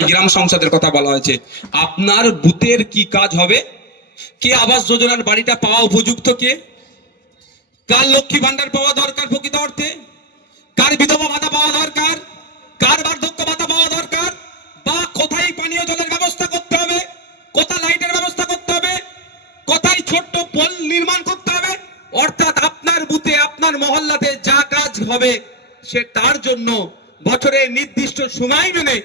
গ্রাম সংসদের কথা বলা হয়েছে। আপনার বুথের কি কাজ হবে? কে আবাস যোজনার বাড়িটা পাওয়া উপযুক্ত, কে কার লক্ষ্মী ভান্ডার পাওয়া দরকার প্রকৃত অর্থে, কার বিধবা ভাতা পাওয়া দরকার, কার বার্ধক্য ভাতা পাওয়া দরকার, বা কোথায় পানীয় জলের ব্যবস্থা করতে হবে, কোথায় লাইটের ব্যবস্থা করতে হবে, কোথায় ছোট্ট পোল নির্মাণ করতে হবে, অর্থাৎ আপনার বুথে আপনার মহল্লাতে যা কাজ হবে সে তার জন্য বছরের নির্দিষ্ট সময় মেনে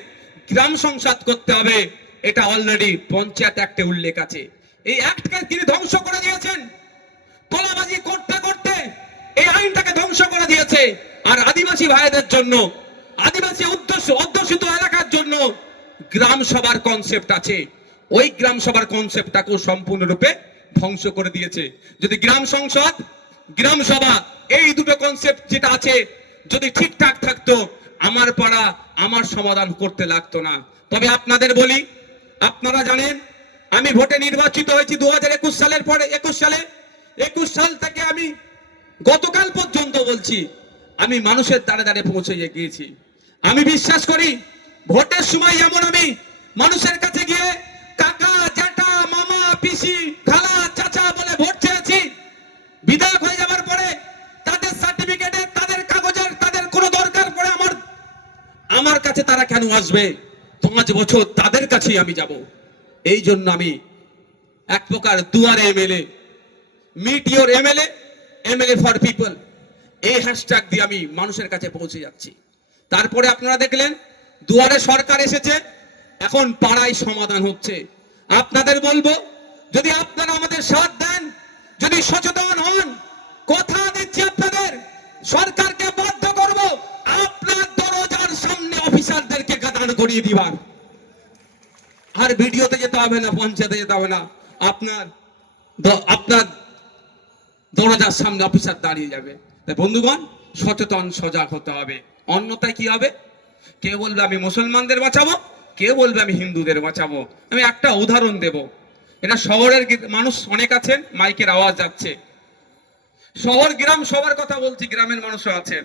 গ্রাম সংসদ করতে হবে। এটা অলরেডি পঞ্চায়েত অ্যাক্টে উল্লেখ আছে। এই অ্যাক্টকে তিনি ধ্বংস করে দিয়েছেন। তোলাবাজি করতে করতে এই আইনটাকে ধ্বংস করে দিয়েছে। আর আদিবাসী ভাইদের জন্য, আদিবাসী অধ্যুষিত এলাকার জন্য গ্রাম সভার কনসেপ্ট আছে। ওই গ্রাম সভার কনসেপ্টটাকে সম্পূর্ণরূপে ধ্বংস করে দিয়েছে। যদি গ্রাম সংসদ, গ্রাম সভা এই দুটো কনসেপ্ট যেটা আছে যদি ঠিকঠাক থাকতো, আমার পাড়া আমার সমাধান করতে লাগতো না। তবে আপনাদের বলি, আপনারা জানেন আমি ভোটে নির্বাচিত হয়েছি 2021 সালের পরে। 21 সাল থেকে আমি গতকাল পর্যন্ত বলছি আমি মানুষের দ্বারে দ্বারে পৌঁছে গিয়েছি। আমি বিশ্বাস করি ভোটের সময় যেমন আমি মানুষের কাছে গিয়ে কাকা, জ্যাঠা, মামা, পিসি, খালা, চাচা বলে ভোট চেয়েছি, বিধায়ক হয়ে যাওয়ার পরে তাদের সার্টিফিকেটের, তাদের কাগজের, তাদের কোনো দরকার পড়ে আমার কাছে তারা কেন আসবে? 5 বছর তাদের কাছেই আমি যাব। এই জন্য আমি এক প্রকার দুয়ারে MLA, meet your MLA, MLA for people, এই হ্যাশট্যাগ দিয়ে আমি মানুষের কাছে পৌঁছে যাচ্ছি। তারপরে আপনারা দেখলেন দুয়ারে সরকার এসেছে, এখন পাড়ায় সমাধান হচ্ছে। আপনাদের বলবো যদি আপনারা আমাদের সাথ দেন, যদি সচেতন হন, কথা দিচ্ছি আপনাদের, সরকারকে বাধ্য করব আপনার দরজার সামনে অফিসারদেরকে গাদান করিয়ে দিবার। আর ভিডিওতে যেতে হবে না, পঞ্চায়েতে যেতে হবে না, আপনার দরজার সামনে অফিসার দাঁড়িয়ে যাবে। তাই বন্ধুগণ, সচেতন সজাগ হতে হবে। অন্যথায় কি হবে? কে বলবে আমি মুসলমানদের বাঁচাবো, কে বলবে আমি হিন্দুদের বাঁচাবো। আমি একটা উদাহরণ দেব। এটা শহরের মানুষ অনেক আছেন, মাইকের আওয়াজ যাচ্ছে। শহর গ্রাম সবার কথা বলছি, গ্রামের মানুষও আছেন।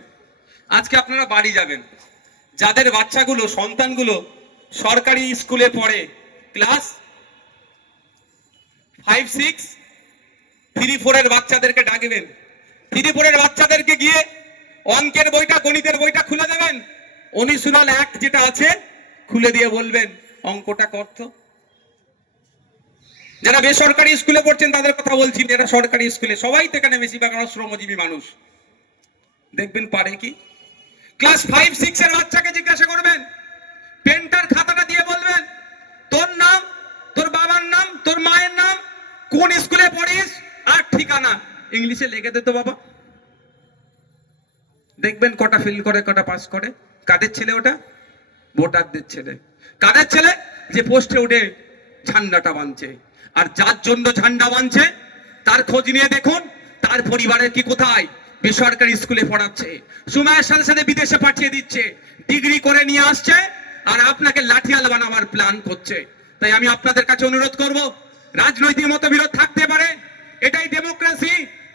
আজকে আপনারা বাড়ি যাবেন, যাদের বাচ্চাগুলো, সন্তানগুলো সরকারি স্কুলে পড়ে, ক্লাস 5, 6, 3, 4 এর বাচ্চাদেরকে ডাকবেন। 3, 4 এর বাচ্চাদেরকে গিয়ে অঙ্কের বইটা, গণিতের বইটা খুলে দেবেন। অনুশীলন 1 যেটা আছে খুলে দিয়ে বলবেন অঙ্কটা করত। যারা বেসরকারি স্কুলে পড়ছেন তাদের কথা বলছি, যারা সরকারি স্কুলে, সবাই তো এখানে বেশিরভাগ শ্রমজীবী মানুষ, দেখবেন পারে কি। ক্লাস 5, 6 এর বাচ্চাকে জিজ্ঞাসা করবেন, পেন্টার খাতাটা দিয়ে বলবেন তোর নাম, তোর বাবার নাম, তোর মায়ের নাম, কোন স্কুলে পড়িস আর ঠিকানা ইংলিশে লিখে দে তো বাবা। দেখবেন কটা ফেল করে, কটা পাস করে। কাদের ছেলে ওটা? ভোটারদের ছেলে। কাদের ছেলে? যে পোস্টে উঠে ঝান্ডাটা বাঁধছে। আর যার জন্য ঝান্ডা বাঁধছে তার খোঁজ নিয়ে দেখুন তার পরিবারের কি কোথায়। বেসরকারি স্কুলে পড়াচ্ছে, সময়ের সাথে সাথে বিদেশে পাঠিয়ে দিচ্ছে, ডিগ্রি করে নিয়ে আসছে, আর আপনাকে লাঠিয়াল বানাবার প্ল্যান করছে। তাই আমি আপনাদের কাছে অনুরোধ করব, রাজনৈতিক মতবিরোধ থাকতে পারে, এটাই ডেমোক্রেসি।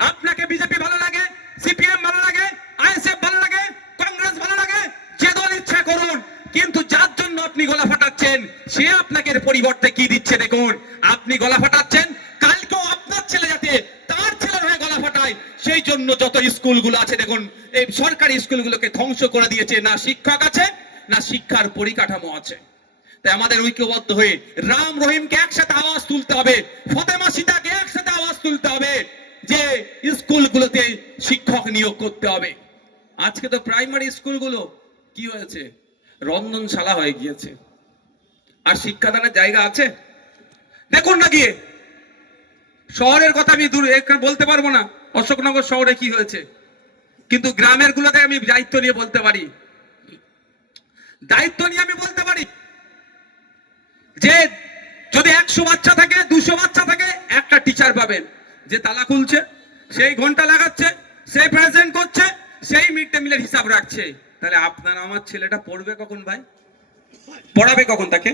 আপনাকে বিজেপি ভালো লাগে, সিপিএম ভালো লাগে, আইএসএফ ভালো লাগে, কংগ্রেস ভালো লাগে, যে দল ইচ্ছা করুন, কিন্তু যার জন্য আপনি গলা ফাটাচ্ছেন সে আপনাকে পরিবর্তে কি দিচ্ছে দেখুন। আপনি গলা ফাটাচ্ছেন, কালকেও আপনার ছেলে যাতে তার ছেলের হয়ে গলা ফাটায়, সেই জন্য যত স্কুলগুলো আছে দেখুন, এই সরকারি স্কুলগুলোকে ধ্বংস করে দিয়েছে। না শিক্ষক আছে, না শিক্ষার পরিকাঠামো আছে। তাই আমাদের ঐক্যবদ্ধ হয়ে রাম রহিমকে একসাথে আওয়াজ তুলতে হবে, ফতেমা সীতাকে একসাথে আওয়াজ তুলতে হবে যে স্কুলগুলোতে শিক্ষক নিয়োগ করতে হবে। আজকে তো প্রাইমারি স্কুলগুলো কি হয়েছে, রন্ধনশালা হয়ে গিয়েছে। আর শিক্ষাদানের জায়গা আছে? দেখুন না গিয়ে। শহরের কথা আমি দূর বলতে পারবো না, অশোকনগর শহরে কি হয়েছে, কিন্তু গ্রামের গুলোতে আমি দায়িত্ব নিয়ে বলতে পারি, যে যদি 100 বাচ্চা থাকে, 200 বাচ্চা থাকে, একটা টিচার পাবেন যে তালা খুলছে, সেই ঘন্টা লাগাচ্ছে, সেই প্রেজেন্ট করছে, সেই মিড ডে মিলের হিসাব রাখছে। তাহলে আপনার আমার ছেলেটা পড়বে কখন ভাই? পড়াবে কখন তাকে?